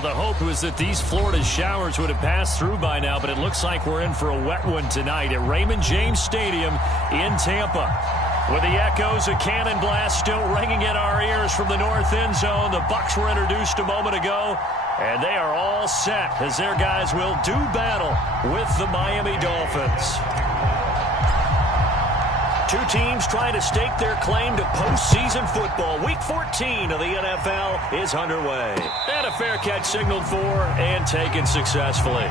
Well, the hope was that these Florida showers would have passed through by now, but it looks like we're in for a wet one tonight at Raymond James Stadium in Tampa. With the echoes of cannon blast still ringing in our ears from the north end zone, the Bucs were introduced a moment ago, and they are all set as their guys will do battle with the Miami Dolphins. Two teams trying to stake their claim to postseason football. Week 14 of the NFL is underway. And a fair catch signaled for and taken successfully.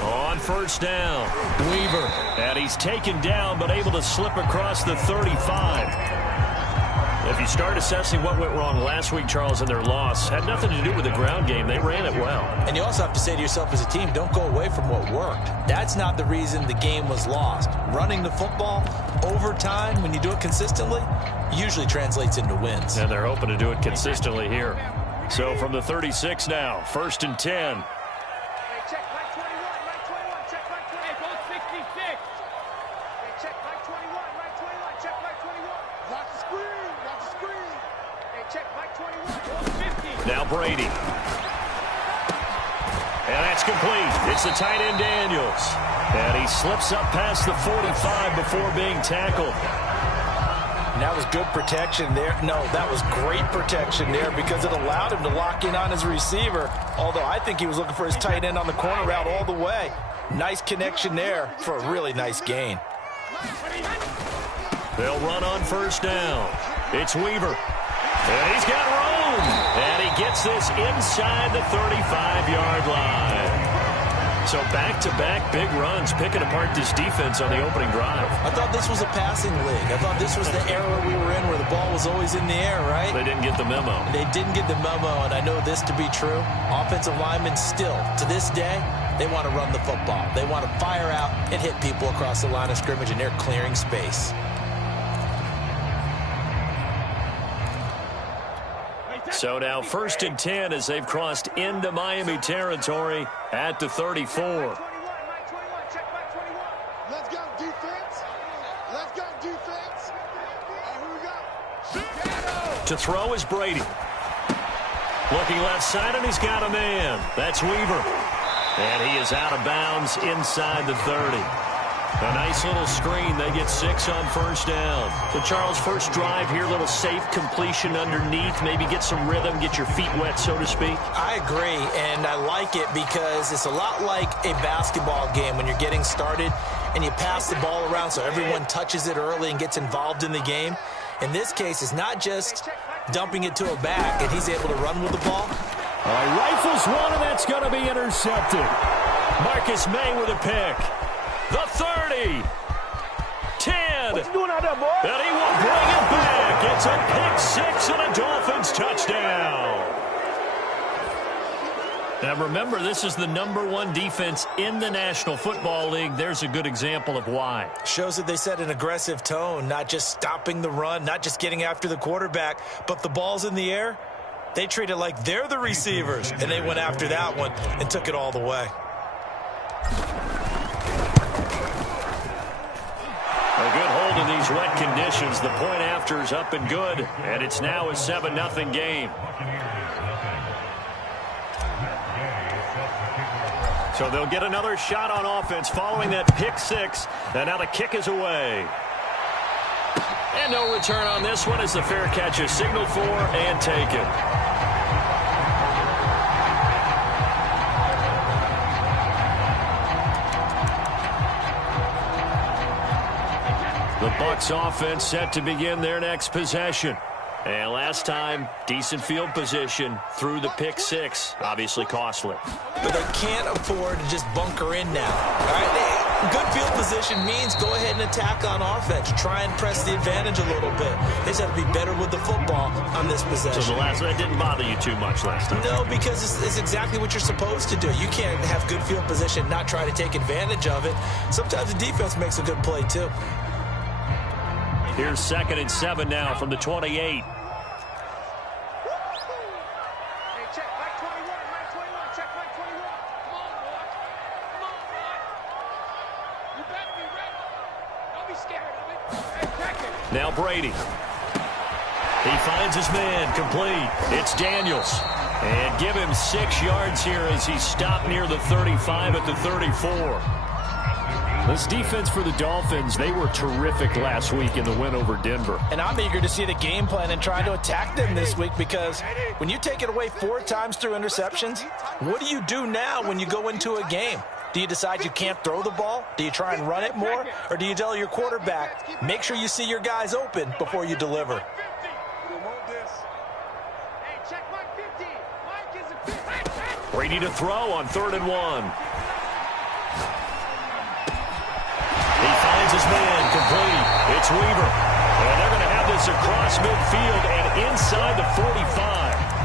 On first down, Weaver. And he's taken down but able to slip across the 35. If you start assessing what went wrong last week, Charles, in their loss, had nothing to do with the ground game. They ran it well. And you also have to say to yourself as a team, don't go away from what worked. That's not the reason the game was lost. Running the football over time, when you do it consistently, usually translates into wins. And they're hoping to do it consistently here. So from the 36 now, 1st and 10. Now Brady. And that's complete. It's the tight end Daniels. And he slips up past the 45 before being tackled. And that was good protection there. No, that was great protection there because it allowed him to lock in on his receiver. Although I think he was looking for his tight end on the corner route all the way. Nice connection there for a really nice gain. They'll run on first down. It's Weaver. And he's got room. And he gets this inside the 35-yard line. So back-to-back big runs picking apart this defense on the opening drive. I thought this was a passing league. I thought this was the era we were in where the ball was always in the air, right? They didn't get the memo. They didn't get the memo, and I know this to be true. Offensive linemen still, to this day, they want to run the football. They want to fire out and hit people across the line of scrimmage, and they're clearing space. So now 1st and 10 as they've crossed into Miami territory at the 34. Let's go defense. Let's go defense. Here we go. To throw is Brady. Looking left side, and he's got a man. That's Weaver. And he is out of bounds inside the 30. A nice little screen. They get 6 on first down. So, Charles, first drive here, little safe completion underneath. Maybe get some rhythm, get your feet wet, so to speak. I agree, and I like it because it's a lot like a basketball game when you're getting started and you pass the ball around so everyone touches it early and gets involved in the game. In this case, it's not just dumping it to a back, and he's able to run with the ball. All right, rifles one, and that's going to be intercepted. Marcus May with a pick. The 30, 10, What you doing out there, boy? and he will bring it back. It's a pick 6 and a Dolphins touchdown. Now remember, this is the #1 defense in the National Football League. There's a good example of why. Shows that they set an aggressive tone, not just stopping the run, not just getting after the quarterback, but the ball's in the air. They treat it like they're the receivers, and they went after that one and took it all the way. A good hold in these wet conditions. The point after is up and good, and it's now a 7-0 game. So they'll get another shot on offense following that pick 6, and now the kick is away. And no return on this one as the fair catch is signaled for and taken. The Bucs offense set to begin their next possession. And last time, decent field position through the pick 6. Obviously costly. But they can't afford to just bunker in now. All right? Good field position means go ahead and attack on offense. Try and press the advantage a little bit. They just have to be better with the football on this possession. So that didn't bother you too much last time? No, because it's exactly what you're supposed to do. You can't have good field position and not try to take advantage of it. Sometimes the defense makes a good play, too. Here's 2nd and 7 now from the 28. Now Brady. He finds his man complete. It's Daniels. And give him 6 yards here as he stopped near the 35 at the 34. This defense for the Dolphins, they were terrific last week in the win over Denver. And I'm eager to see the game plan and try to attack them this week, because when you take it away 4 times through interceptions, what do you do now when you go into a game? Do you decide you can't throw the ball? Do you try and run it more? Or do you tell your quarterback, make sure you see your guys open before you deliver? Brady to throw on 3rd and 1. He finds his man complete. It's Weaver. And they're going to have this across midfield and inside the 45.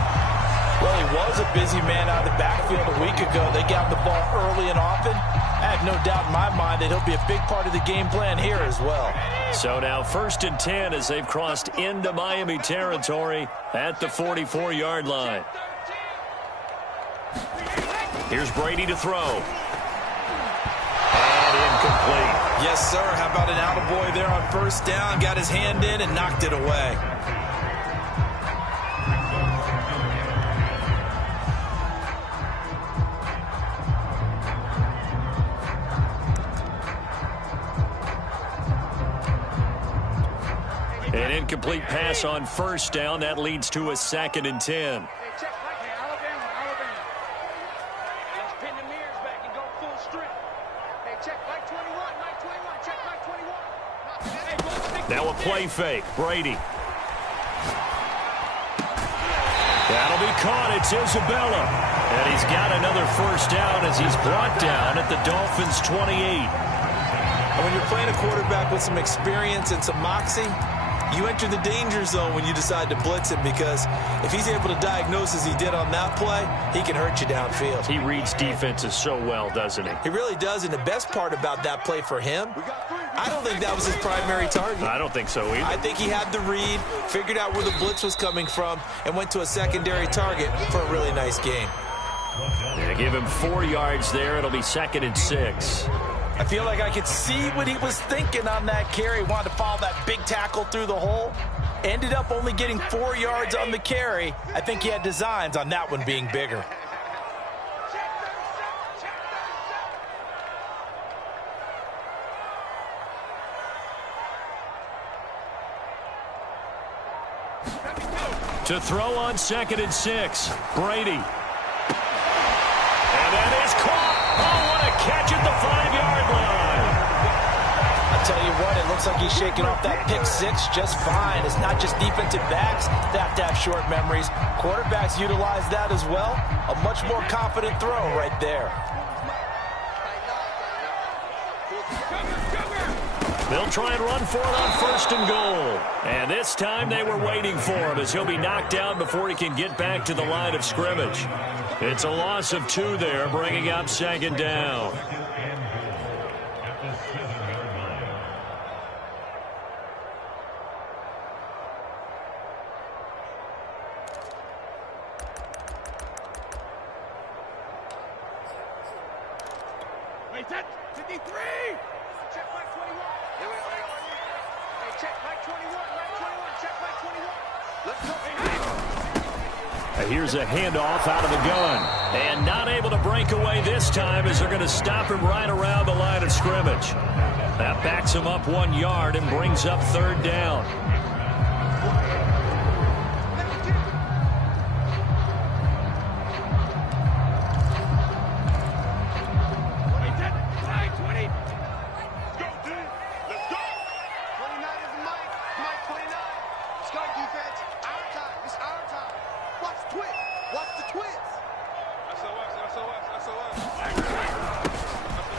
Well, he was a busy man out of the backfield a week ago. They got the ball early and often. I have no doubt in my mind that he'll be a big part of the game plan here as well. So now 1st and 10 as they've crossed into Miami territory at the 44-yard line. Here's Brady to throw. And incomplete. Yes, sir. How about an attaboy there on 1st down? Got his hand in and knocked it away. An incomplete pass on 1st down. That leads to a 2nd and 10. Now a play fake. Brady. That'll be caught. It's Isabella. And he's got another 1st down as he's brought down at the Dolphins' 28. And when you're playing a quarterback with some experience and some moxie, you enter the danger zone when you decide to blitz him, because if he's able to diagnose as he did on that play, he can hurt you downfield. He reads defenses so well, doesn't he? He really does, and the best part about that play for him, I don't think that was his primary target. I don't think so either. I think he had the read, figured out where the blitz was coming from, and went to a secondary target for a really nice game. They give him 4 yards there. It'll be 2nd and 6. I feel like I could see what he was thinking on that carry. Wanted to follow that big tackle through the hole. Ended up only getting 4 yards on the carry. I think he had designs on that one being bigger. To throw on 2nd and 6. Brady. And that is caught. Oh, what a catch at the 5-yard line. I'll tell you what, it looks like he's shaking off that pick 6 just fine. It's not just defensive backs that have to have short memories. Quarterbacks utilize that as well. A much more confident throw right there. They'll try and run for it on 1st and goal. And this time they were waiting for him as he'll be knocked down before he can get back to the line of scrimmage. It's a loss of 2 there, bringing up 2nd down. Wait, that's 53! Check back 21. Hey, check back 21. Check back 21. Let's go. Here's a handoff out of the gun. And not able to break away this time as they're going to stop him right around the line of scrimmage. That backs him up 1 yard and brings up 3rd down.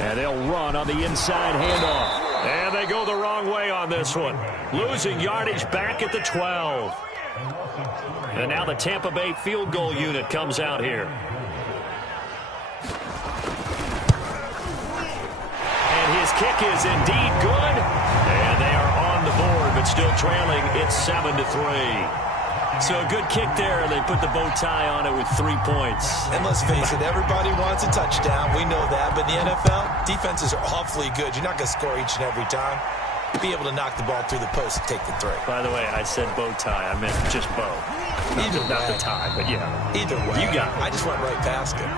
And they'll run on the inside handoff. And they go the wrong way on this one. Losing yardage back at the 12. And now the Tampa Bay field goal unit comes out here. And his kick is indeed good. And they are on the board, but still trailing. It's 7-3. So a good kick there. They put the bow tie on it with 3 points. And let's face it, everybody wants a touchdown. We know that. But in the NFL, defenses are awfully good. You're not going to score each and every time. Be able to knock the ball through the post and take the three. By the way, I said bow tie. I meant just bow. Not the tie, but yeah. Either way. You got it. I just went right past it.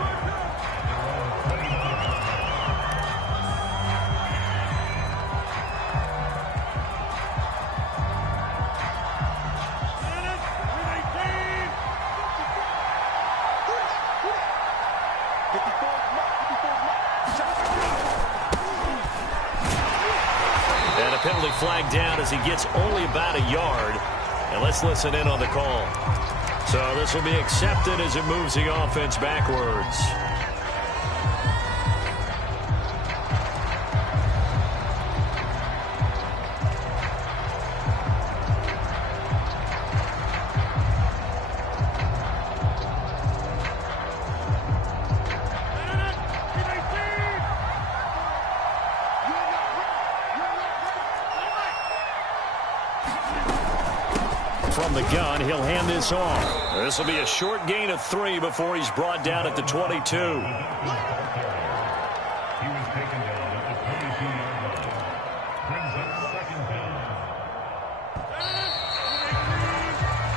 Penalty flag down as he gets only about a yard. And let's listen in on the call. So this will be accepted as it moves the offense backwards. From the gun, he'll hand this off. This will be a short gain of 3 before he's brought down at the 22.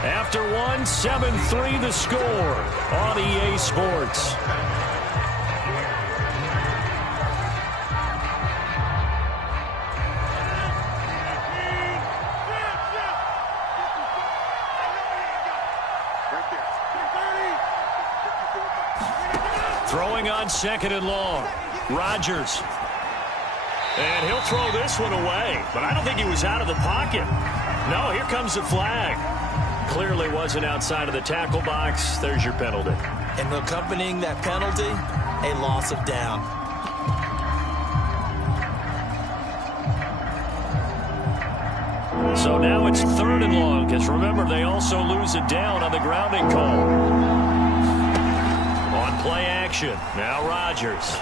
After one, 7-3 the score on EA Sports. Throwing on 2nd and long. Rodgers. And he'll throw this one away. But I don't think he was out of the pocket. No, here comes the flag. Clearly wasn't outside of the tackle box. There's your penalty. And accompanying that penalty, a loss of down. So now it's 3rd and long. Because remember, they also lose a down on the grounding call. Play action. Now Rodgers.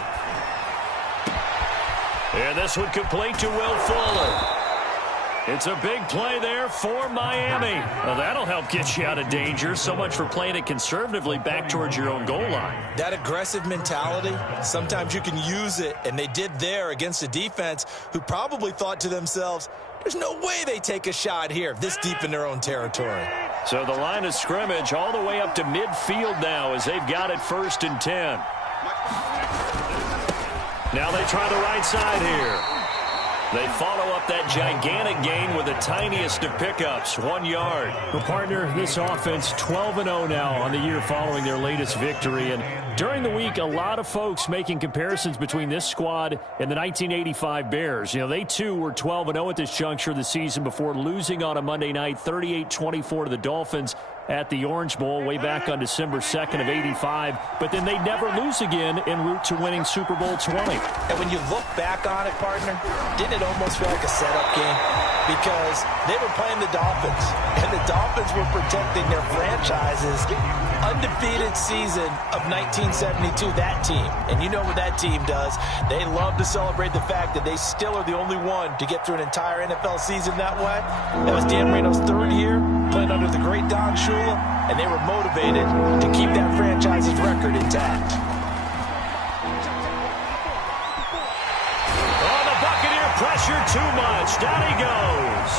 And this one complete to Will Fuller. It's a big play there for Miami. Well, that'll help get you out of danger. So much for playing it conservatively back towards your own goal line. That aggressive mentality, sometimes you can use it, and they did there against a defense who probably thought to themselves, there's no way they take a shot here this deep in their own territory. So the line of scrimmage all the way up to midfield now as they've got it 1st and 10. Now they try the right side here. They follow up that gigantic gain with the tiniest of pickups, 1 yard. Well, partner, this offense 12-0 now on the year following their latest victory. And during the week, a lot of folks making comparisons between this squad and the 1985 Bears. You know, they too were 12-0 at this juncture of the season before losing on a Monday night 38-24 to the Dolphins at the Orange Bowl way back on December 2nd of '85. But then they never lose again en route to winning Super Bowl 20. And when you look back on it, partner, didn't it almost feel like a setup game? Because they were playing the Dolphins, and the Dolphins were protecting their franchise's undefeated season of 1972, that team. And you know what that team does. They love to celebrate the fact that they still are the only one to get through an entire NFL season that way. That was Dan Marino's 3rd year, playing under the great Don Shula, and they were motivated to keep that franchise's record intact. Oh, the Buccaneer pressure too much. Down he goes.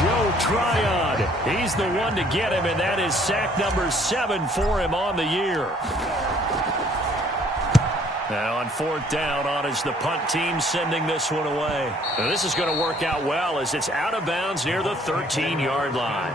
Joe Tryon. He's the one to get him, and that is sack number 7 for him on the year. Now on 4th down, on is the punt team sending this one away. Now this is going to work out well as it's out of bounds near the 13-yard line.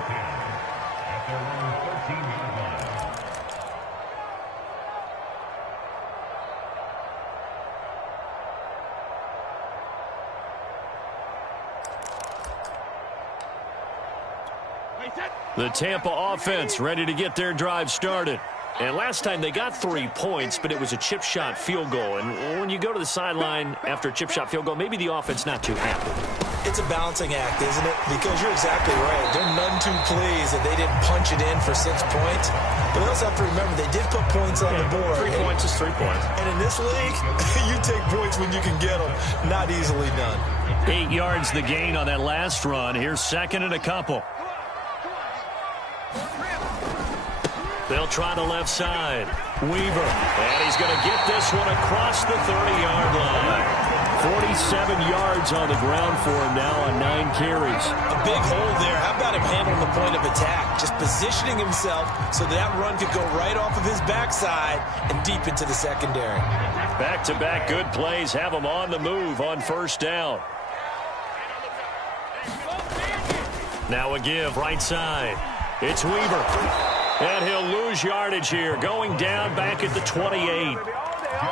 The Tampa offense ready to get their drive started. And last time they got 3 points, but it was a chip shot field goal. And when you go to the sideline after a chip shot field goal, maybe the offense not too happy. It's a balancing act, isn't it? Because you're exactly right. They're none too pleased that they didn't punch it in for 6 points. But they also have to remember they did put points on the board. 3 points is 3 points. And in this league, you take points when you can get them. Not easily done. 8 yards the gain on that last run. Here's second and a couple. They'll try the left side. Weaver. And he's going to get this one across the 30-yard line. 47 yards on the ground for him now on 9 carries. A big hole there. How about him handling the point of attack? Just positioning himself so that run could go right off of his backside and deep into the secondary. Back-to-back good plays have him on the move on first down. Now a give right side. It's Weaver. And he'll lose yardage here. Going down back at the 28.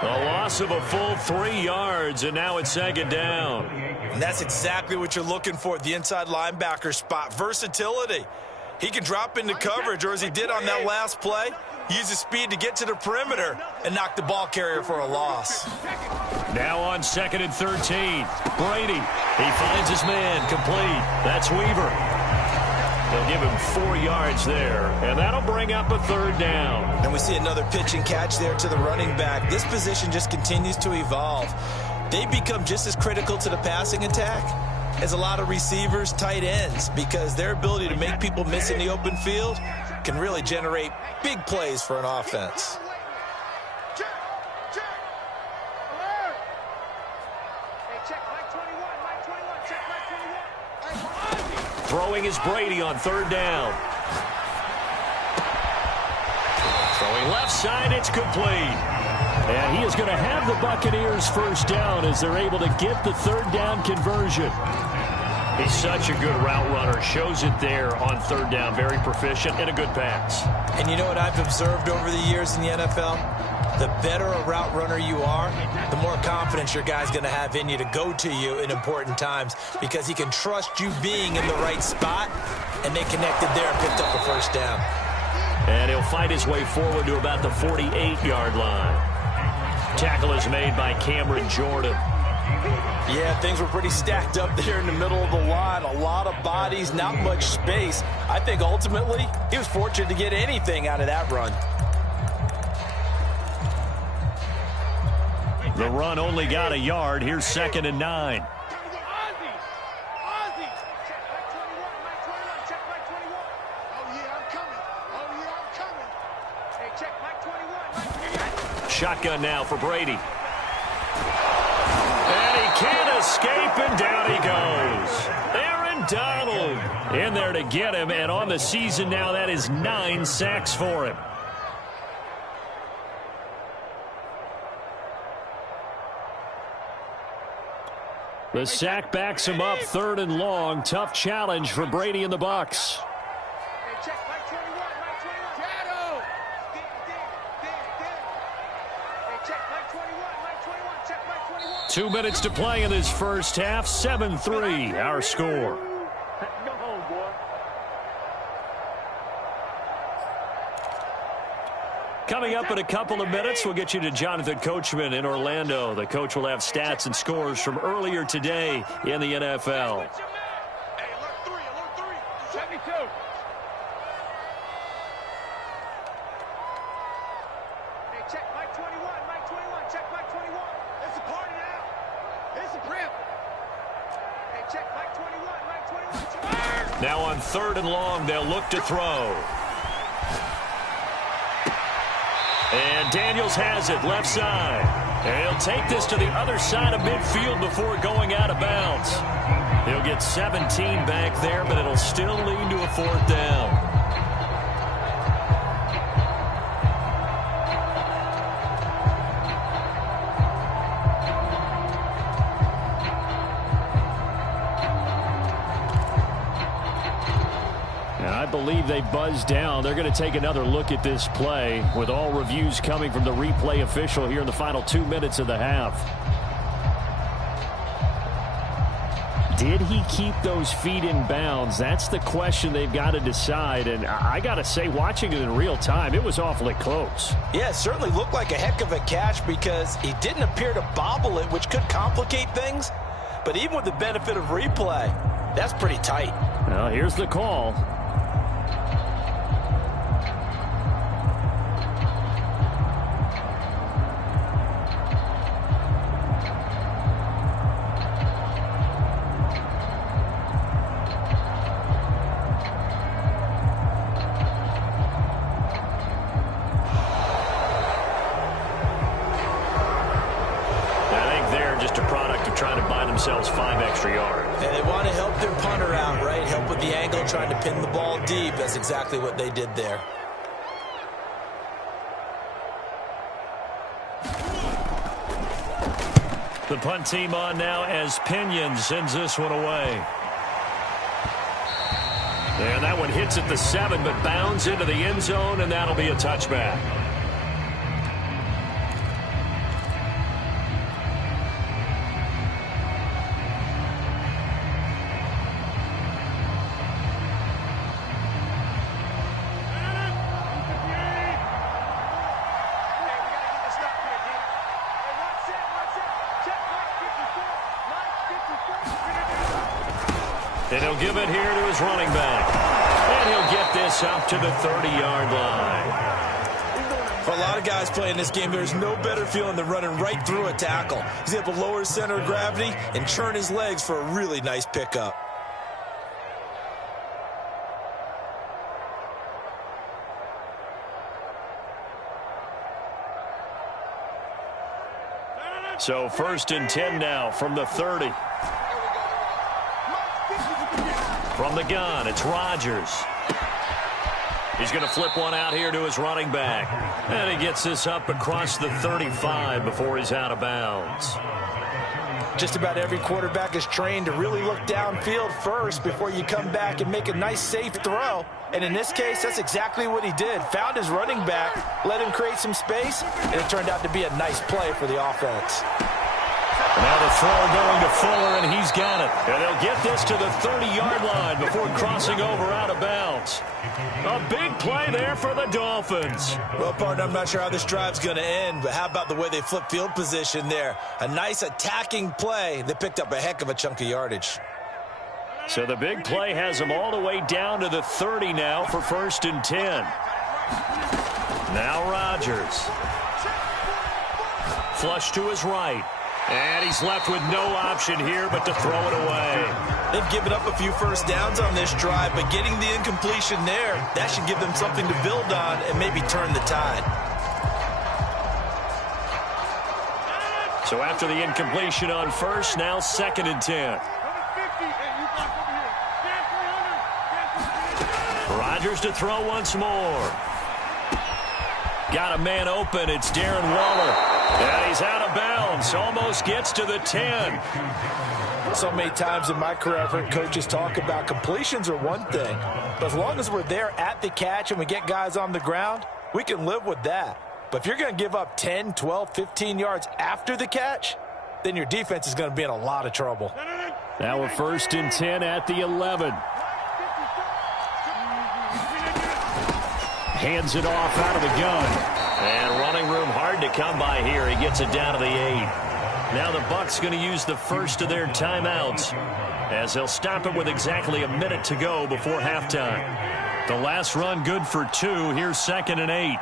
A loss of a full 3 yards, and now it's second down. And that's exactly what you're looking for at the inside linebacker spot. Versatility. He can drop into coverage, or as he did on that last play, use his speed to get to the perimeter and knock the ball carrier for a loss. Now on second and 13. Brady. He finds his man complete. That's Weaver. They'll give him 4 yards there, and that'll bring up a third down. And we see another pitch and catch there to the running back. This position just continues to evolve. They become just as critical to the passing attack as a lot of receivers, tight ends, because their ability to make people miss in the open field can really generate big plays for an offense. Throwing is Brady on third down. Throwing left side, it's complete. And he is going to have the Buccaneers first down as they're able to get the third down conversion. He's such a good route runner. Shows it there on third down. Very proficient and a good pass. And you know what I've observed over the years in the NFL? The better a route runner you are, the more confidence your guy's going to have in you to go to you in important times because he can trust you being in the right spot, and they connected there and picked up a first down. And he'll fight his way forward to about the 48-yard line. Tackle is made by Cameron Jordan. Yeah, things were pretty stacked up there in the middle of the line. A lot of bodies, not much space. I think ultimately he was fortunate to get anything out of that run. The run only got a yard. Here's second and 9. Shotgun now for Brady. And he can't escape, and down he goes. Aaron Donald in there to get him, and on the season now, that is 9 sacks for him. The sack backs him up, third and long. Tough challenge for Brady and the Bucs. 2 minutes to play in this first half. 7-3, our score. Coming up in a couple of minutes, we'll get you to Jonathan Coachman in Orlando. The coach will have stats and scores from earlier today in the NFL. Now on third and long, they'll look to throw. And Daniels has it, left side. And he'll take this to the other side of midfield before going out of bounds. He'll get 17 back there, but it'll still lead to a fourth down. I believe they buzzed down. They're going to take another look at this play with all reviews coming from the replay official here in the final 2 minutes of the half. Did he keep those feet in bounds? That's the question they've got to decide. And I got to say, watching it in real time, it was awfully close. Yeah, it certainly looked like a heck of a catch because he didn't appear to bobble it, which could complicate things. But even with the benefit of replay, that's pretty tight. Well, here's the call. Trying to buy themselves 5 extra yards. And they want to help their punter out, right? Help with the angle, trying to pin the ball deep. That's exactly what they did there. The punt team on now as Pinion sends this one away. And that one hits at the 7, but bounds into the end zone, and that'll be a touchback. And he'll give it here to his running back. And he'll get this up to the 30-yard line. For a lot of guys playing this game, there's no better feeling than running right through a tackle. He's able to lower his center of gravity and turn his legs for a really nice pickup. So 1st and 10 now from the 30. From the gun, it's Rodgers. He's going to flip one out here to his running back. And he gets this up across the 35 before he's out of bounds. Just about every quarterback is trained to really look downfield first before you come back and make a nice, safe throw. And in this case, that's exactly what he did. Found his running back, let him create some space, and it turned out to be a nice play for the offense. Now the throw going to Fuller, and he's got it. And they'll get this to the 30-yard line before crossing over out of bounds. A big play there for the Dolphins. Well, partner, I'm not sure how this drive's going to end, but how about the way they flip field position there? A nice attacking play that picked up a heck of a chunk of yardage. So the big play has them all the way down to the 30 now for 1st and 10. Now Rodgers. Flush to his right. And he's left with no option here but to throw it away. They've given up a few first downs on this drive, but getting the incompletion there, that should give them something to build on and maybe turn the tide. So after the incompletion on 1st, now 2nd and 10. Rodgers to throw once more. Got a man open. It's Darren Waller. And he's out of bounds. Almost gets to the 10. So many times in my career, I've heard coaches talk about completions are one thing. But as long as we're there at the catch and we get guys on the ground, we can live with that. But if you're going to give up 10, 12, 15 yards after the catch, then your defense is going to be in a lot of trouble. Now we're 1st and 10 at the 11. Hands it off out of the gun. And running room hard to come by here. He gets it down to the 8. Now the Bucs going to use the first of their timeouts as they'll stop it with exactly a minute to go before halftime. The last run good for 2. Here's 2nd and 8.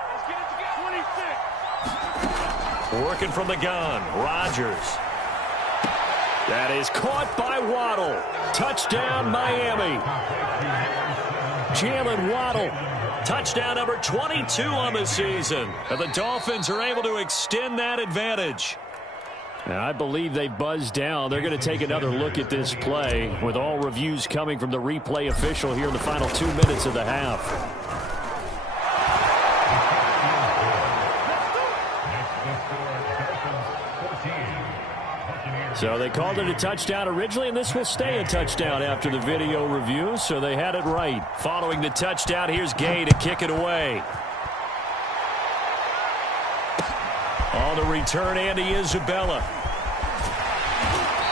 Working from the gun. Rodgers. That is caught by Waddle. Touchdown, Miami. Jalen Waddle. Touchdown number 22 on the season. And the Dolphins are able to extend that advantage. Now, I believe they buzzed down. They're going to take another look at this play with all reviews coming from the replay official here in the final 2 minutes of the half. So they called it a touchdown originally, and this will stay a touchdown after the video review, so they had it right. Following the touchdown, here's Gay to kick it away. On the return, Andy Isabella.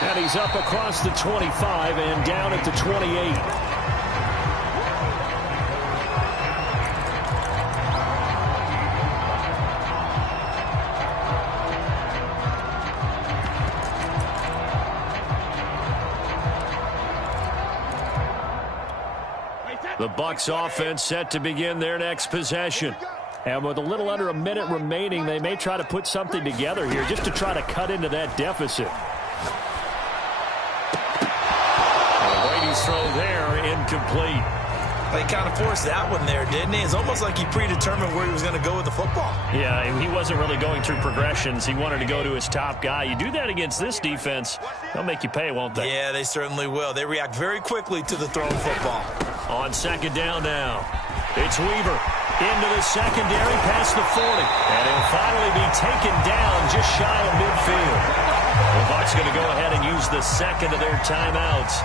And he's up across the 25 and down at the 28. The Bucs offense set to begin their next possession. And with a little under a minute remaining, they may try to put something together here just to try to cut into that deficit. And Brady's throw there, incomplete. He kind of forced that one there, didn't he? It's almost like he predetermined where he was going to go with the football. Yeah, he wasn't really going through progressions. He wanted to go to his top guy. You do that against this defense, they'll make you pay, won't they? Yeah, they certainly will. They react very quickly to the thrown football. On second down now, it's Weaver into the secondary past the 40. And he'll finally be taken down just shy of midfield. The Bucs going to go ahead and use the second of their timeouts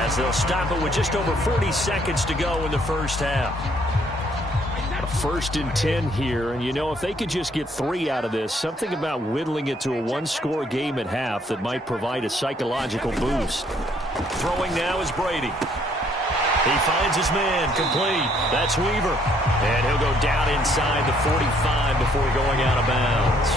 as they'll stop it with just over 40 seconds to go in the first half. A 1st and 10 here, and you know, if they could just get 3 out of this, something about whittling it to a one-score game at half that might provide a psychological boost. Throwing now is Brady. He finds his man, complete. That's Weaver. And he'll go down inside the 45 before going out of bounds.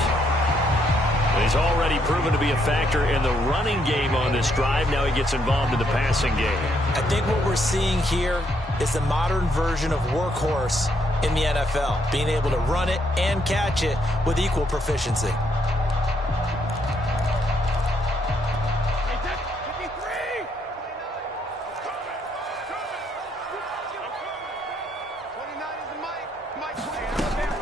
He's already proven to be a factor in the running game on this drive. Now he gets involved in the passing game. I think what we're seeing here is the modern version of workhorse in the NFL, being able to run it and catch it with equal proficiency.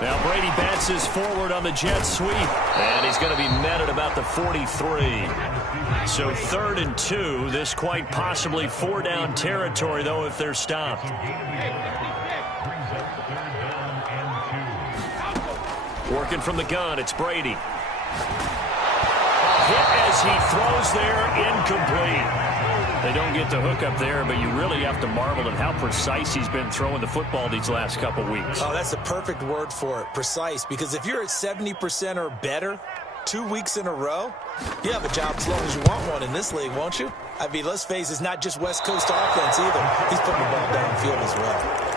Now Brady bounces forward on the jet sweep, and he's going to be met at about the 43. So 3rd and 2. This quite possibly 4-down territory, though, if they're stopped. Working from the gun, it's Brady. Hit as he throws there, incomplete. They don't get the hook up there, but you really have to marvel at how precise he's been throwing the football these last couple weeks. Oh, that's the perfect word for it, precise. Because if you're at 70% or better 2 weeks in a row, you have a job as long as you want one in this league, won't you? I mean, let's face it, it's not just West Coast offense either. He's putting the ball downfield as well.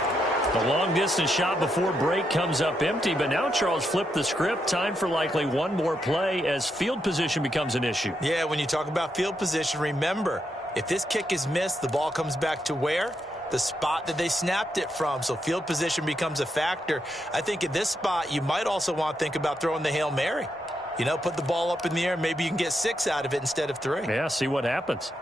The long-distance shot before break comes up empty, but now Charles flipped the script. Time for likely one more play as field position becomes an issue. Yeah, when you talk about field position, remember, if this kick is missed, the ball comes back to where? The spot that they snapped it from. So field position becomes a factor. I think at this spot, you might also want to think about throwing the Hail Mary. You know, put the ball up in the air. Maybe you can get 6 out of it instead of 3. Yeah, see what happens.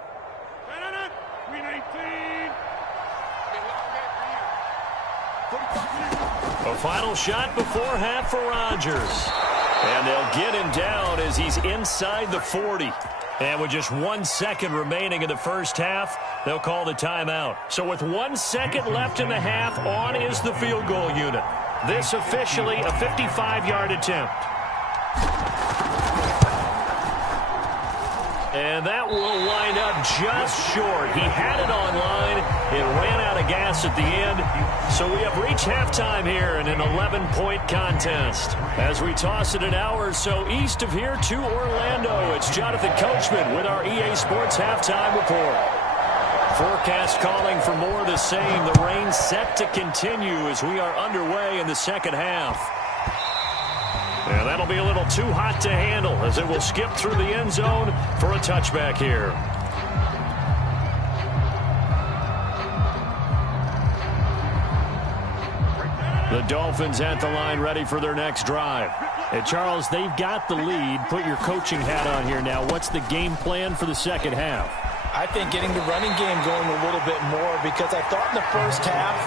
A final shot before half for Rodgers. And they'll get him down as he's inside the 40. And with just 1 second remaining in the first half, they'll call the timeout. So with 1 second left in the half, on is the field goal unit. This officially a 55-yard attempt. And that will wind up just short. He had it on line. It ran out of gas at the end. So we have reached halftime here in an 11-point contest. As we toss it an hour or so east of here to Orlando, it's Jonathan Coachman with our EA Sports Halftime Report. Forecast calling for more of the same. The rain set to continue as we are underway in the second half. And that'll be a little too hot to handle as it will skip through the end zone for a touchback here. The Dolphins at the line ready for their next drive. Hey, Charles, they've got the lead. Put your coaching hat on here now. What's the game plan for the second half? I think getting the running game going a little bit more because I thought in the first half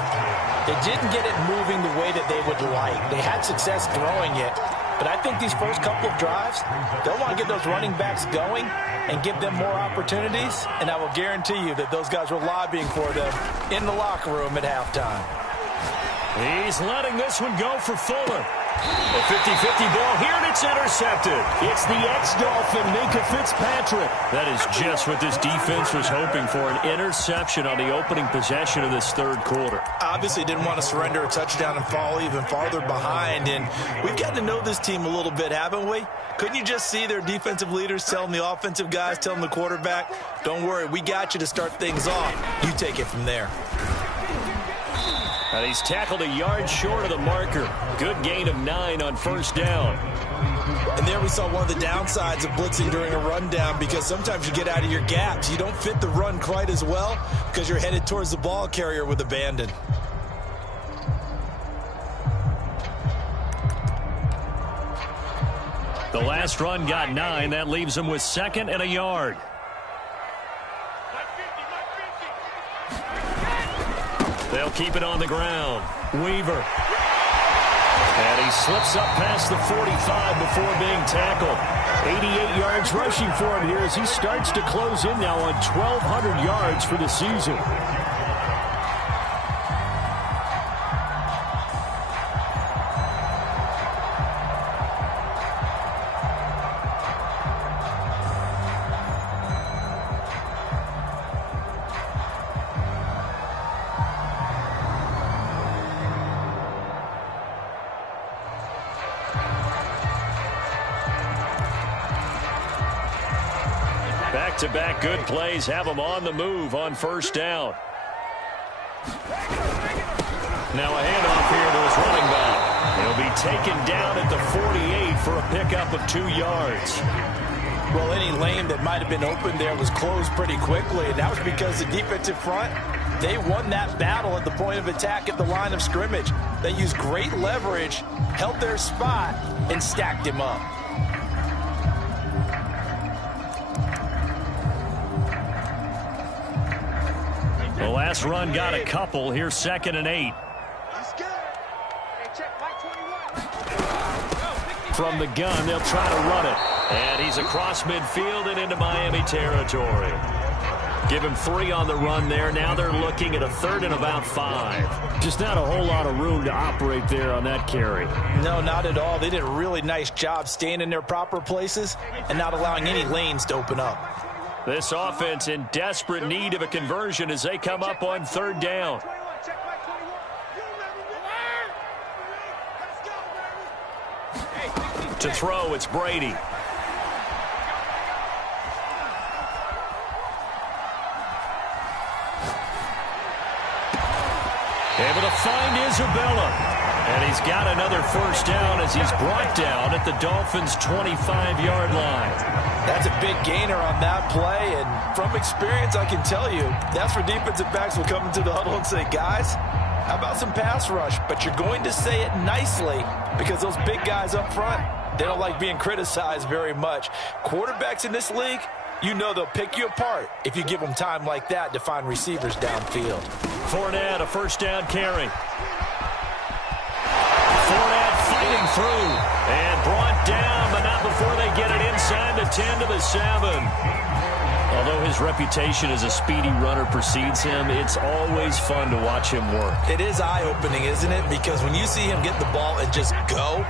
they didn't get it moving the way that they would like. They had success throwing it. But I think these first couple of drives, they'll want to get those running backs going and give them more opportunities. And I will guarantee you that those guys were lobbying for them in the locker room at halftime. He's letting this one go for Fuller. A 50-50 ball here, and it's intercepted. It's the ex-Dolphin, Minkah Fitzpatrick. That is just what this defense was hoping for, an interception on the opening possession of this third quarter. Obviously didn't want to surrender a touchdown and fall even farther behind, and we've gotten to know this team a little bit, haven't we? Couldn't you just see their defensive leaders telling the offensive guys, telling the quarterback, don't worry, we got you to start things off. You take it from there. And he's tackled a yard short of the marker. Good gain of 9 on first down. And there we saw one of the downsides of blitzing during a rundown, because sometimes you get out of your gaps. You don't fit the run quite as well because you're headed towards the ball carrier with abandon. The last run got 9. That leaves him with 2nd and a yard. They'll keep it on the ground. Weaver. And he slips up past the 45 before being tackled. 88 yards rushing for him here as he starts to close in now on 1,200 yards for the season. Back-to-back good plays have him on the move on first down. Now a handoff here to his running back. He'll be taken down at the 48 for a pickup of 2 yards. Well, any lane that might have been open there was closed pretty quickly, and that was because the defensive front, they won that battle at the point of attack at the line of scrimmage. They used great leverage, held their spot, and stacked him up. The last run got a couple. Here's 2nd and 8. From the gun, they'll try to run it. And he's across midfield and into Miami territory. Give him 3 on the run there. Now they're looking at a 3rd and about 5. Just not a whole lot of room to operate there on that carry. No, not at all. They did a really nice job staying in their proper places and not allowing any lanes to open up. This offense in desperate need of a conversion as they come up on 3rd down. To throw, it's Brady. Able to find Isabella. And he's got another first down as he's brought down at the Dolphins' 25-yard line. That's a big gainer on that play, and from experience, I can tell you, that's where defensive backs will come into the huddle and say, guys, how about some pass rush? But you're going to say it nicely because those big guys up front, they don't like being criticized very much. Quarterbacks in this league, you know they'll pick you apart if you give them time like that to find receivers downfield. Fournette, a first down carry. Fournette fighting through and brought down, but not before they get it inside the 10 to the 7. Although his reputation as a speedy runner precedes him, it's always fun to watch him work. It is eye-opening, isn't it? Because when you see him get the ball and just go,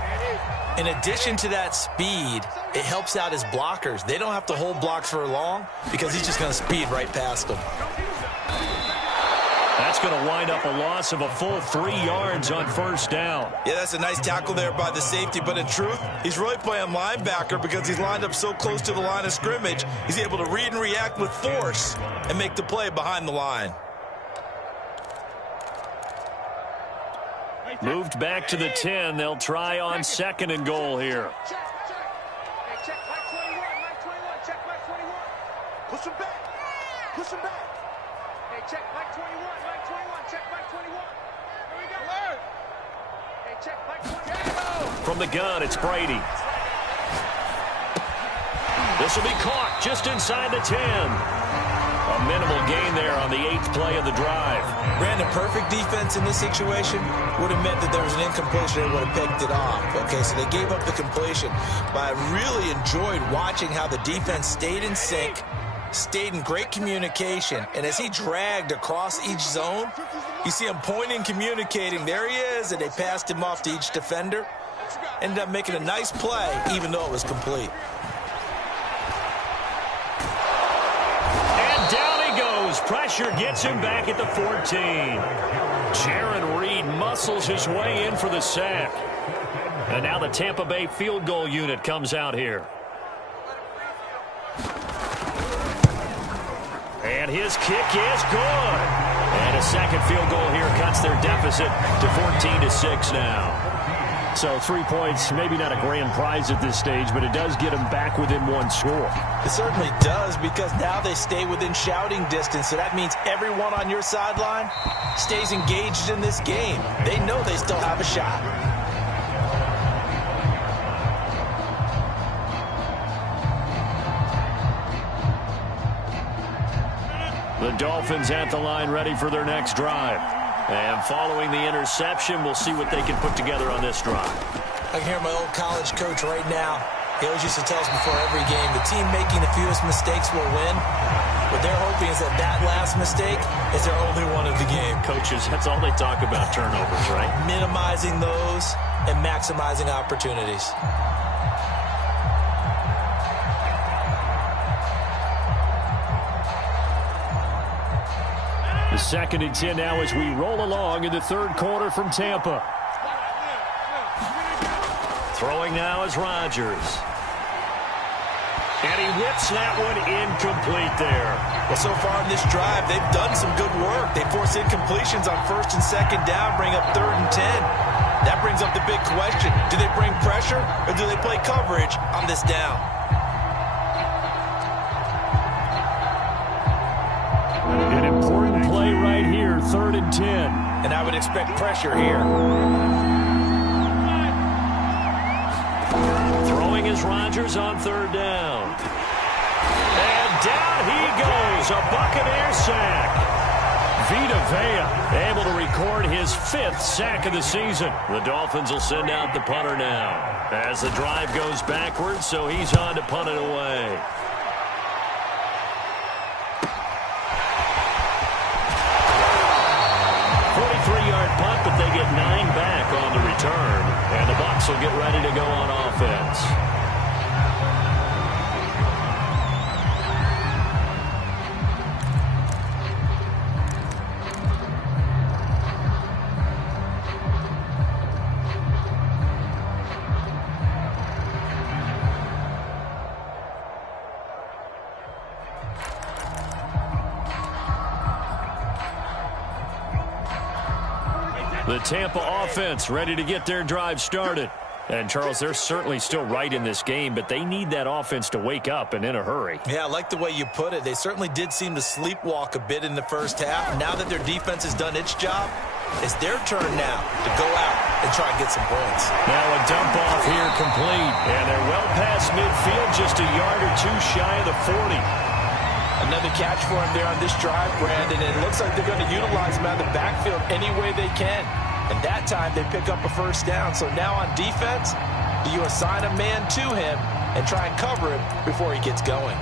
in addition to that speed, it helps out his blockers. They don't have to hold blocks for long because he's just going to speed right past them. That's going to wind up a loss of a full 3 yards on first down. Yeah, that's a nice tackle there by the safety, but in truth, he's really playing linebacker because he's lined up so close to the line of scrimmage. He's able to read and react with force and make the play behind the line. Moved back to the 10. They'll try on 2nd and goal here. Check, Mike 21, check Mike 21. Push him back, push him back. Hey, check Mike 21, check Mike 21. Here we go. Alert. Hey, check Mike 21. From the gun, it's Brady. This will be caught just inside the 10. A minimal gain there on the 8th play of the drive. Brandon, perfect defense in this situation would have meant that there was an incompletion and would have picked it off. Okay, so they gave up the completion. But I really enjoyed watching how the defense stayed in sync, stayed in great communication, and as he dragged across each zone, you see him pointing, communicating. There he is, and they passed him off to each defender. Ended up making a nice play, even though it was complete. And down he goes. Pressure gets him back at the 14. Jaron Reed muscles his way in for the sack. And now the Tampa Bay field goal unit comes out here. And his kick is good. And a second field goal here cuts their deficit to 14-6 now. So 3 points, maybe not a grand prize at this stage, but it does get them back within one score. It certainly does, because now they stay within shouting distance. So that means everyone on your sideline stays engaged in this game. They know they still have a shot. The Dolphins at the line, ready for their next drive. And following the interception, we'll see what they can put together on this drive. I can hear my old college coach right now. He always used to tell us before every game, the team making the fewest mistakes will win. What they're hoping is that that last mistake is their only one of the game. Coaches, that's all they talk about, turnovers, right? Minimizing those and maximizing opportunities. The 2nd and 10 now as we roll along in the third quarter from Tampa. Throwing now is Rodgers. And he whips that one incomplete there. Well, so far in this drive, they've done some good work. They force incompletions on 1st and 2nd down, bring up 3rd and 10. That brings up the big question. Do they bring pressure or do they play coverage on this down? An important play right here, 3rd and 10. And I would expect pressure here. Throwing is Rodgers on 3rd down. And down he goes, a Buccaneer sack. Vita Vea able to record his 5th sack of the season. The Dolphins will send out the punter now as the drive goes backwards, so he's on to punt it away. Punt, but they get 9 back on the return, and the Bucs will get ready to go on offense. The Tampa offense ready to get their drive started. And, Charles, they're certainly still right in this game, but they need that offense to wake up and in a hurry. Yeah, I like the way you put it. They certainly did seem to sleepwalk a bit in the first half. Now that their defense has done its job, it's their turn now to go out and try and get some points. Now a dump off here complete. And they're well past midfield, just a yard or two shy of the 40. Another catch for him there on this drive, Brandon. And it looks like they're going to utilize him out of the backfield any way they can. And that time they pick up a 1st down. So now on defense, do you assign a man to him and try and cover him before he gets going?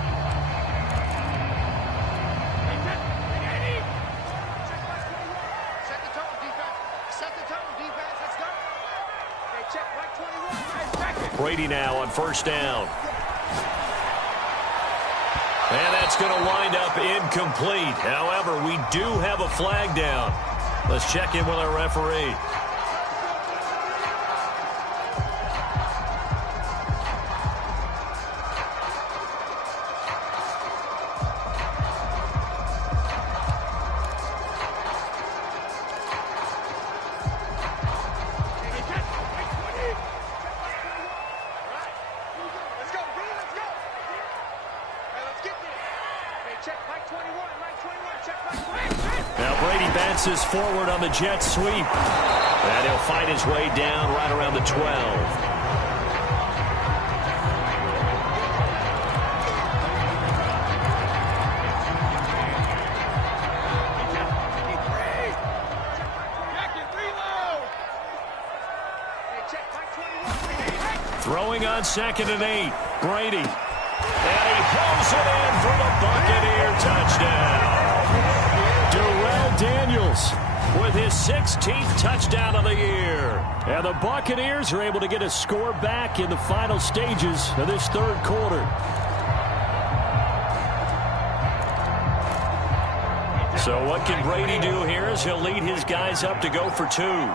Brady now on 1st down. And that's going to wind up incomplete. However, we do have a flag down. Let's check in with our referee. Forward on the jet sweep. And he'll fight his way down right around the 12. Throwing on 2nd and 8. Brady. And he pulls it in for the Buccaneer touchdown. Darrell Daniels with his 16th touchdown of the year. And the Buccaneers are able to get a score back in the final stages of this third quarter. So what can Brady do here as he'll lead his guys up to go for two?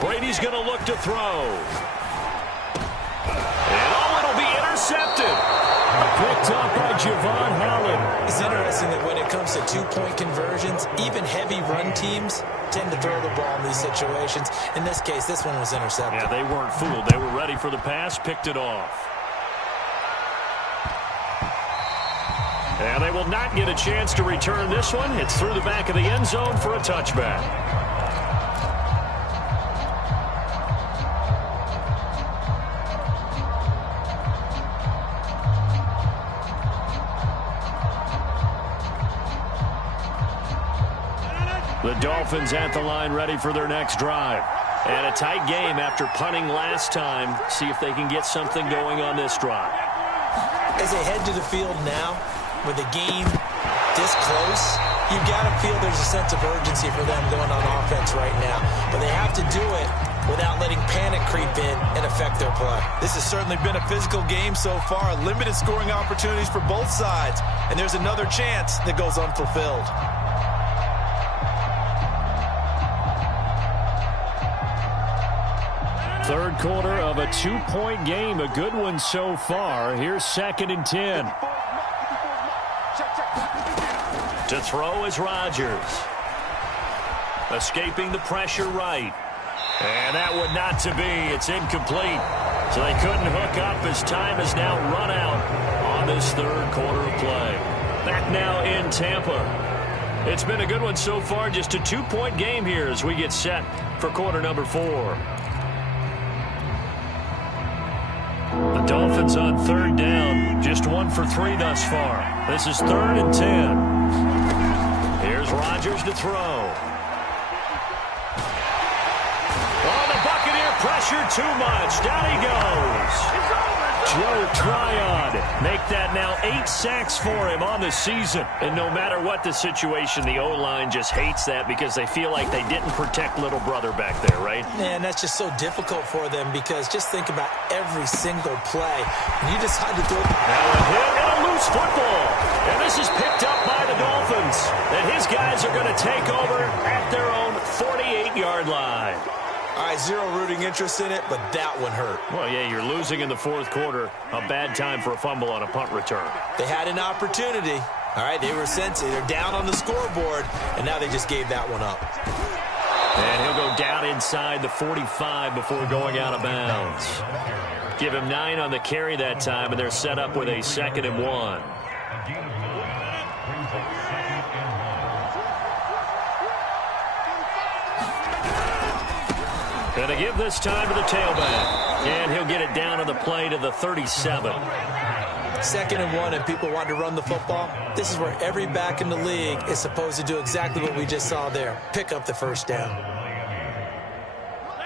Brady's going to look to throw. It'll be intercepted. Picked up by Javon Holland. It's interesting that when it comes to two-point conversions, even heavy run teams tend to throw the ball in these situations. In this case, this one was intercepted. Yeah, they weren't fooled. They were ready for the pass, picked it off. And they will not get a chance to return this one. It's through the back of the end zone for a touchback. The Dolphins at the line ready for their next drive. And a tight game after punting last time. See if they can get something going on this drive. As they head to the field now, with the game this close, you got to feel there's a sense of urgency for them going on offense right now. But they have to do it without letting panic creep in and affect their play. This has certainly been a physical game so far. Limited scoring opportunities for both sides. And there's another chance that goes unfulfilled. Third quarter of a two-point game. A good one so far. Here's 2nd and 10. To throw is Rodgers. Escaping the pressure right. And that would not to be. It's incomplete. So they couldn't hook up as time has now run out on this third quarter of play. Back now in Tampa. It's been a good one so far. Just a two-point game here as we get set for quarter number 4. The Dolphins on third down. Just 1 for 3 thus far. This is 3rd and 10. Here's Rodgers to throw. Oh, the Buccaneer pressure too much. Down he goes. Joe Tryon make that now 8 sacks for him on the season. And no matter what the situation, the O-line just hates that because they feel like they didn't protect little brother back there, right? Man, that's just so difficult for them because just think about every single play. And you decide to throw. Now a hit and a loose football. And this is picked up by the Dolphins. And his guys are going to take over at their own 48-yard line. All right, zero rooting interest in it, but that one hurt. Well, yeah, you're losing in the fourth quarter. A bad time for a fumble on a punt return. They had an opportunity. All right, they were sensitive. They're down on the scoreboard, and now they just gave that one up. And he'll go down inside the 45 before going out of bounds. Give him 9 on the carry that time, and they're set up with a 2nd and 1. Going to give this time to the tailback. And he'll get it down on the play to the 37. 2nd and 1, and people want to run the football. This is where every back in the league is supposed to do exactly what we just saw there. Pick up the first down.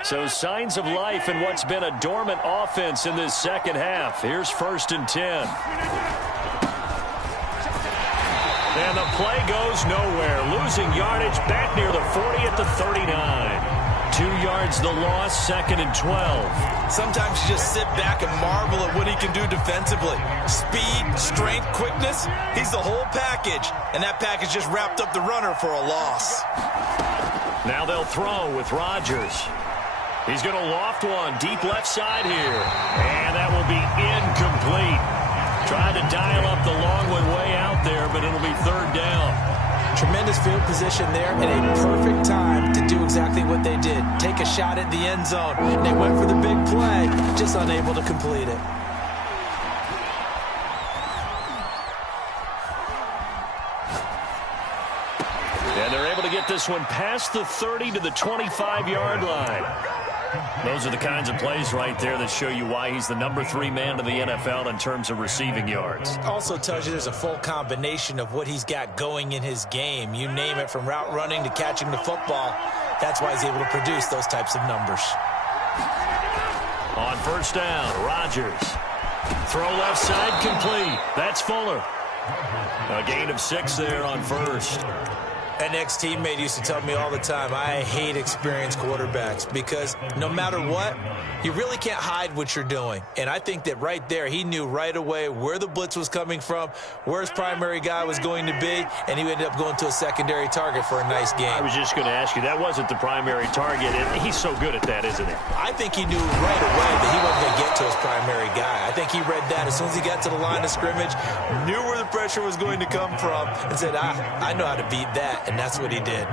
So signs of life in what's been a dormant offense in this second half. Here's 1st and 10. And the play goes nowhere. Losing yardage back near the 40 at the 39. 2 yards the loss, 2nd and 12. Sometimes you just sit back and marvel at what he can do defensively. Speed, strength, quickness, he's the whole package. And that package just wrapped up the runner for a loss. Now they'll throw with Rodgers. He's going to loft one deep left side here. And that will be incomplete. Tried to dial up the long one way out there, but it'll be 3rd down. Tremendous field position there and a perfect time to do exactly what they did. Take a shot at the end zone. They went for the big play, just unable to complete it. And they're able to get this one past the 30 to the 25-yard line. Those are the kinds of plays right there that show you why he's the #3 man in the NFL in terms of receiving yards. Also tells you there's a full combination of what he's got going in his game. You name it, from route running to catching the football. That's why he's able to produce those types of numbers. On first down, Rodgers. Throw left side, complete. That's Fuller. A gain of 6 there on first. An ex-teammate used to tell me all the time, I hate experienced quarterbacks because no matter what, you really can't hide what you're doing. And I think that right there, he knew right away where the blitz was coming from, where his primary guy was going to be, and he ended up going to a secondary target for a nice game. I was just going to ask you, that wasn't the primary target, and he's so good at that, isn't he? I think he knew right away that he wasn't going to get to his primary guy. I think he read that as soon as he got to the line of scrimmage, knew where the pressure was going to come from, and said, I know how to beat that. And that's what he did.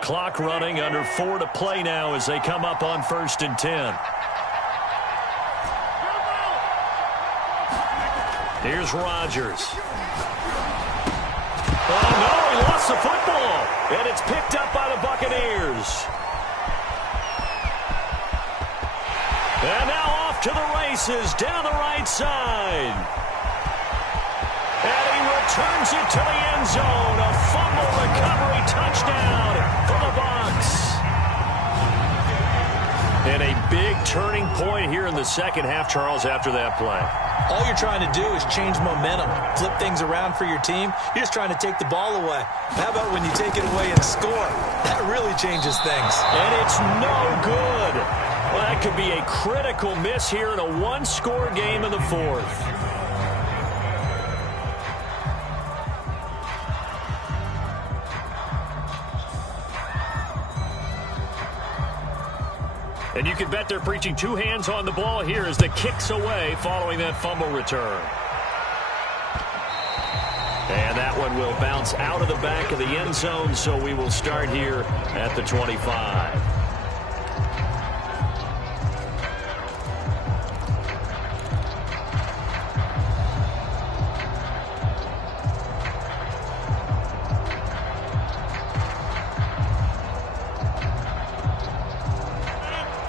Clock running, under 4 to play now as they come up on 1st and 10. Here's Rodgers. Oh, no, he lost the football. And it's picked up by the Buccaneers. And now off to the races down the right side. And he returns it to the end zone. A fumble recovery touchdown for the Bucs. And a big turning point here in the second half, Charles, after that play. All you're trying to do is change momentum, flip things around for your team. You're just trying to take the ball away. How about when you take it away and score? That really changes things. And it's no good. Well, that could be a critical miss here in a one-score game in the 4th. And you can bet they're preaching 2 hands on the ball here as the kick's away following that fumble return. And that one will bounce out of the back of the end zone, so we will start here at the 25.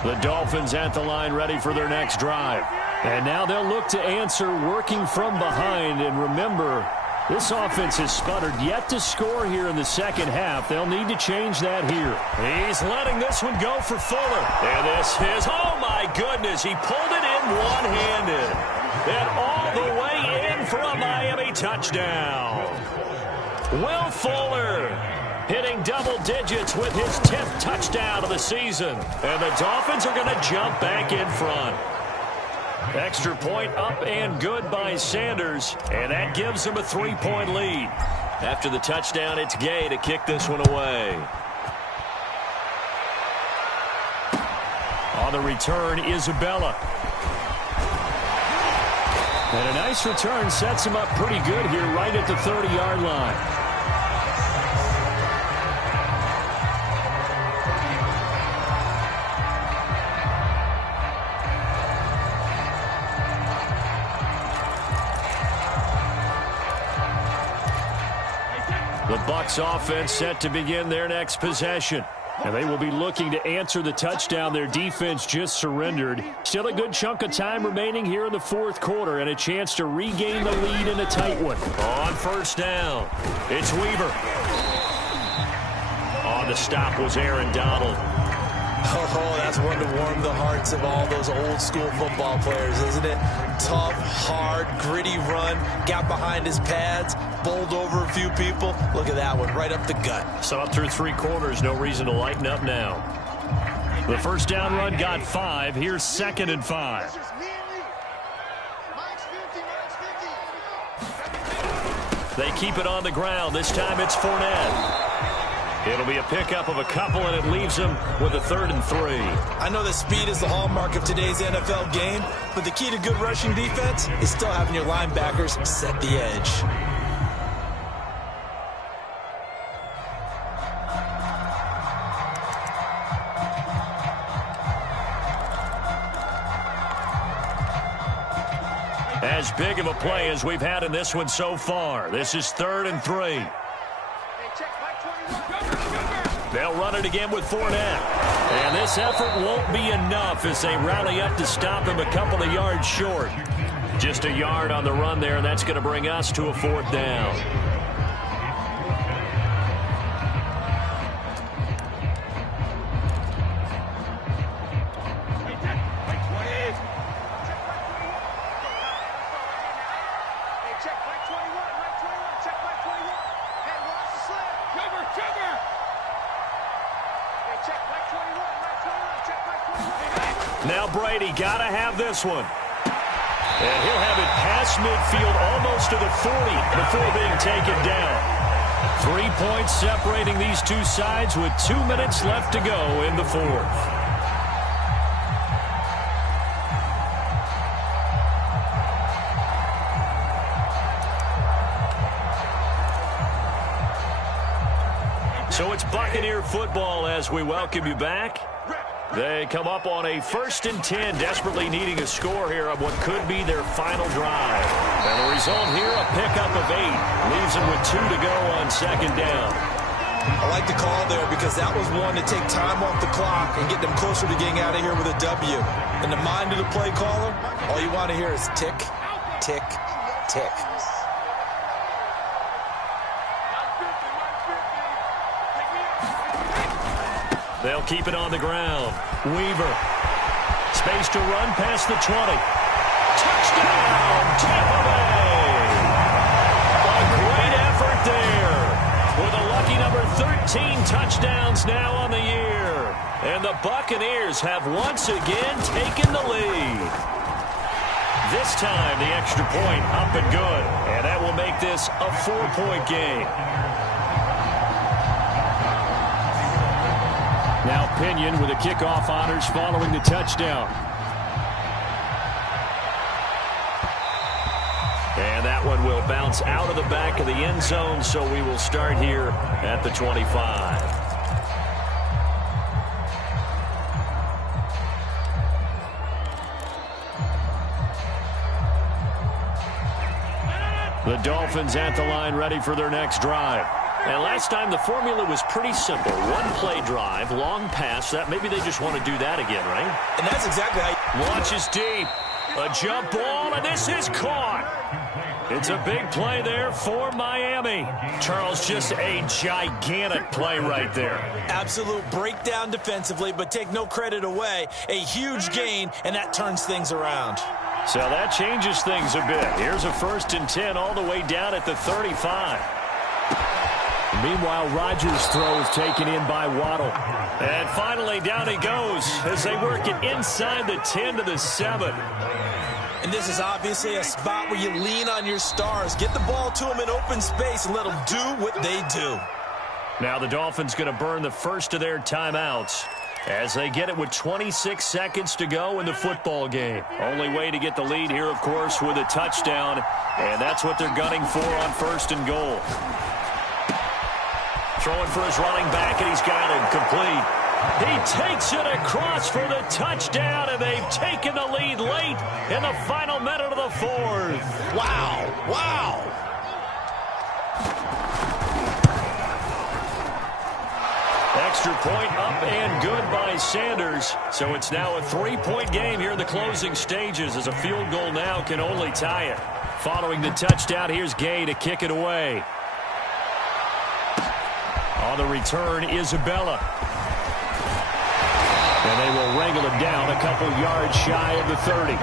The Dolphins at the line, ready for their next drive. And now they'll look to answer working from behind. And remember, this offense has sputtered yet to score here in the second half. They'll need to change that here. He's letting this one go for Fuller. And this is, oh my goodness, he pulled it in one-handed. And all the way in for a Miami touchdown. Will Fuller hitting double digits with his 10th touchdown of the season. And the Dolphins are going to jump back in front. Extra point up and good by Sanders. And that gives them a 3-point lead. After the touchdown, it's Gay to kick this one away. On the return, Isabella. And a nice return sets him up pretty good here right at the 30-yard line. The Bucs offense set to begin their next possession. And they will be looking to answer the touchdown their defense just surrendered. Still a good chunk of time remaining here in the 4th quarter and a chance to regain the lead in a tight one. On first down, it's Weaver. On the stop was Aaron Donald. Oh, that's one to warm the hearts of all those old-school football players, isn't it? Tough, hard, gritty run, got behind his pads, bowled over a few people. Look at that one, right up the gut. So up through 3 quarters, no reason to lighten up now. The first down run got 5. Here's 2nd and 5. They keep it on the ground. This time it's Fournette. It'll be a pickup of a couple, and it leaves them with a 3rd and 3. I know that speed is the hallmark of today's NFL game, but the key to good rushing defense is still having your linebackers set the edge. As big of a play as we've had in this one so far. This is 3rd and 3. They'll run it again with Fournette. And this effort won't be enough as they rally up to stop him a couple of yards short. Just a yard on the run there, and that's going to bring us to a 4th down. Now Brady got to have this one. And he'll have it past midfield almost to the 40 before being taken down. 3 points separating these two sides with 2 minutes left to go in the 4th. So it's Buccaneer football as we welcome you back. They come up on a 1st and 10, desperately needing a score here on what could be their final drive. And the result here, a pickup of 8. Leaves them with 2 to go on 2nd down. I like the call there because that was one to take time off the clock and get them closer to getting out of here with a W. In the mind of the play caller, all you want to hear is tick, tick, tick. They'll keep it on the ground. Weaver. Space to run past the 20. Touchdown, Tampa Bay! A great effort there. With a lucky number 13 touchdowns now on the year. And the Buccaneers have once again taken the lead. This time, the extra point up and good. And that will make this a 4-point game. Now Pinion with the kickoff honors following the touchdown. And that one will bounce out of the back of the end zone, so we will start here at the 25. The Dolphins at the line ready for their next drive. And last time the formula was pretty simple. 1-play drive, long pass. That maybe they just want to do that again, right? And that's exactly how you... Launches deep. A jump ball, and this is caught. It's a big play there for Miami. Charles, just a gigantic play right there. Absolute breakdown defensively, but take no credit away. A huge gain, and that turns things around. So that changes things a bit. Here's a 1st and 10 all the way down at the 35. Meanwhile, Rodgers' throw is taken in by Waddle. And finally, down he goes as they work it inside the 10 to the 7. And this is obviously a spot where you lean on your stars. Get the ball to them in open space and let them do what they do. Now the Dolphins going to burn the first of their timeouts as they get it with 26 seconds to go in the football game. Only way to get the lead here, of course, with a touchdown. And that's what they're gunning for on 1st and goal. Throwing for his running back, and he's got him complete. He takes it across for the touchdown, and they've taken the lead late in the final minute of the 4th. Wow, wow. Extra point up and good by Sanders. So it's now a 3-point game here in the closing stages as a field goal now can only tie it. Following the touchdown, here's Gay to kick it away. On the return, Isabella. And they will wrangle it down a couple yards shy of the 30.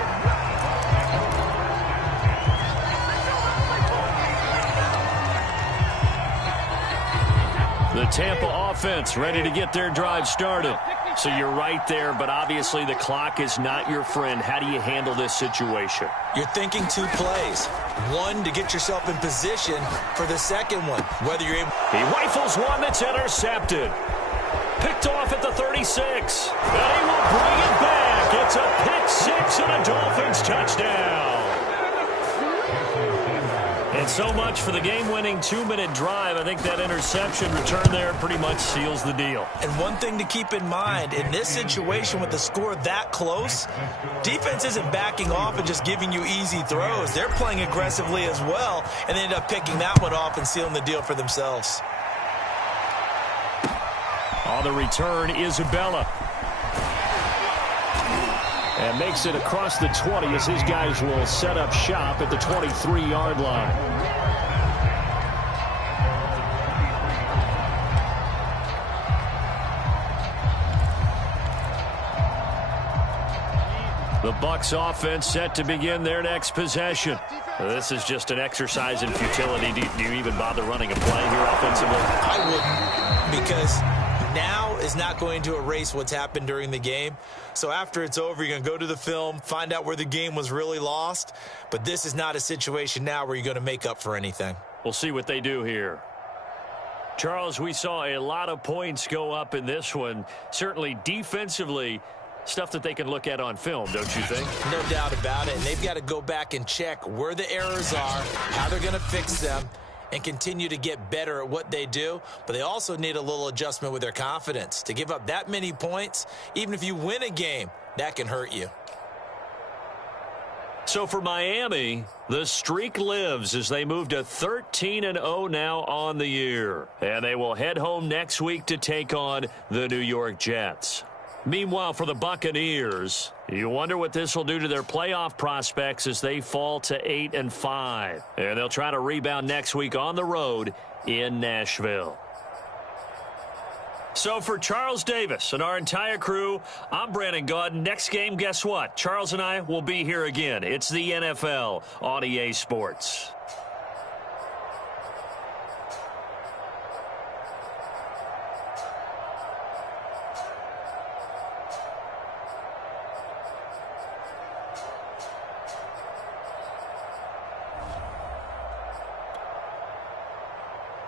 The Tampa offense ready to get their drive started. So you're right there, but obviously the clock is not your friend. How do you handle this situation? You're thinking 2 plays. One, to get yourself in position for the second one. Whether you're able... He rifles one that's intercepted. Picked off at the 36. And he will bring it back. It's a pick 6 and a Dolphins touchdown. And so much for the game-winning 2-minute drive. I think that interception return there pretty much seals the deal. And one thing to keep in mind, in this situation with the score that close, defense isn't backing off and just giving you easy throws. They're playing aggressively as well, and they end up picking that one off and sealing the deal for themselves. On the return, Isabella. And makes it across the 20 as his guys will set up shop at the 23-yard line. The Bucs offense set to begin their next possession. This is just an exercise in futility. Do you even bother running a play here offensively? I wouldn't, because now is not going to erase what's happened during the game. So after it's over, you're going to go to the film, find out where the game was really lost. But this is not a situation now where you're going to make up for anything. We'll see what they do here. Charles, we saw a lot of points go up in this one. Certainly defensively, stuff that they can look at on film, don't you think? No doubt about it. And they've got to go back and check where the errors are, how they're going to fix them, and continue to get better at what they do. But they also need a little adjustment with their confidence. To give up that many points, even if you win a game, that can hurt you. So for Miami, the streak lives as they move to 13-0 now on the year. And they will head home next week to take on the New York Jets. Meanwhile, for the Buccaneers, you wonder what this will do to their playoff prospects as they fall to 8-5. And they'll try to rebound next week on the road in Nashville. So for Charles Davis and our entire crew, I'm Brandon Gaudin. Next game, guess what? Charles and I will be here again. It's the NFL on EA Sports.